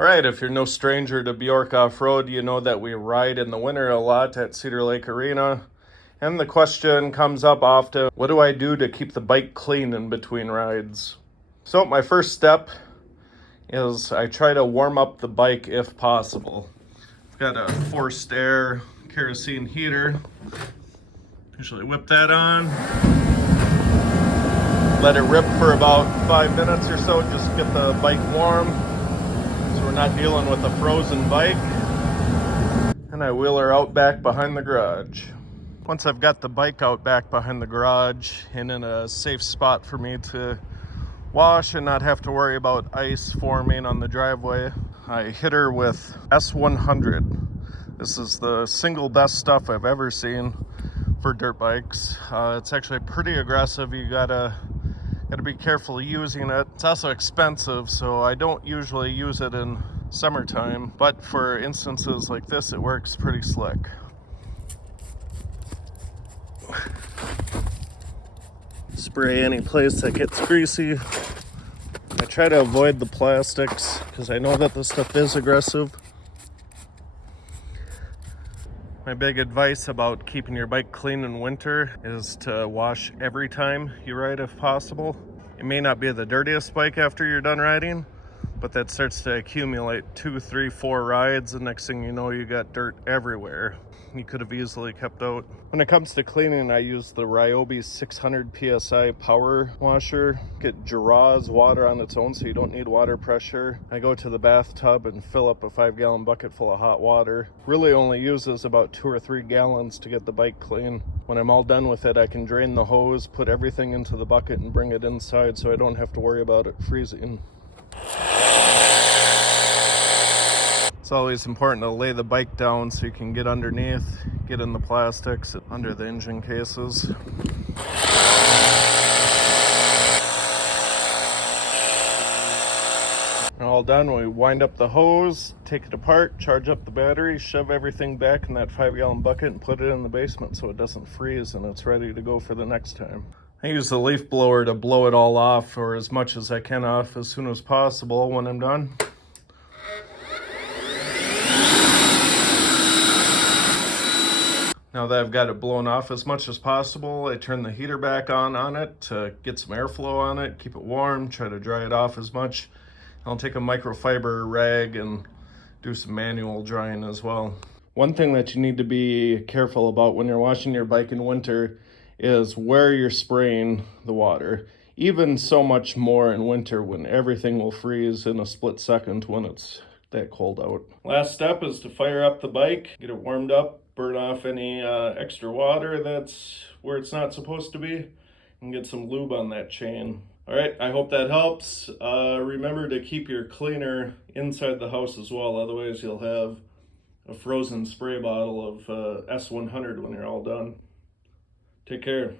All right, if you're no stranger to Bjork Off-Road, you know that we ride in the winter a lot at Cedar Lake Arena. And the question comes up often, what do I do to keep the bike clean in between rides? So my first step is I try to warm up the bike if possible. I've got a forced air kerosene heater. Usually whip that on. Let it rip for about 5 minutes or so, just get the bike warm. So we're not dealing with a frozen bike. And I wheel her out back behind the garage. Once I've got the bike out back behind the garage and in a safe spot for me to wash and not have to worry about ice forming on the driveway, I hit her with S100. This is the single best stuff I've ever seen for dirt bikes. It's actually pretty aggressive. You gotta be careful using it. It's also expensive, so I don't usually use it in summertime, but for instances like this, it works pretty slick. Spray any place that gets greasy. I try to avoid the plastics because I know that this stuff is aggressive. My big advice about keeping your bike clean in winter is to wash every time you ride if possible. It may not be the dirtiest bike after you're done riding, but that starts to accumulate 2, 3, 4 rides, and next thing you know, you got dirt everywhere. You could have easily kept out. When it comes to cleaning, I use the Ryobi 600 PSI power washer. It draws water on its own, so you don't need water pressure. I go to the bathtub and fill up a 5-gallon bucket full of hot water. Really only uses about 2 or 3 gallons to get the bike clean. When I'm all done with it, I can drain the hose, put everything into the bucket, and bring it inside so I don't have to worry about it freezing. It's always important to lay the bike down so you can get underneath, get in the plastics under the engine cases. All done, we wind up the hose, take it apart, charge up the battery, shove everything back in that 5-gallon bucket and put it in the basement so it doesn't freeze and it's ready to go for the next time. I use the leaf blower to blow it all off, or as much as I can off, as soon as possible when I'm done. Now that I've got it blown off as much as possible, I turn the heater back on it to get some airflow on it, keep it warm, try to dry it off as much. I'll take a microfiber rag and do some manual drying as well. One thing that you need to be careful about when you're washing your bike in winter is where you're spraying the water. Even so much more in winter when everything will freeze in a split second when it's that cold out. Last step is to fire up the bike, get it warmed up, burn off any extra water that's where it's not supposed to be, and get some lube on that chain. All right, I hope that helps. Remember to keep your cleaner inside the house as well, otherwise you'll have a frozen spray bottle of S100 when you're all done. Take care.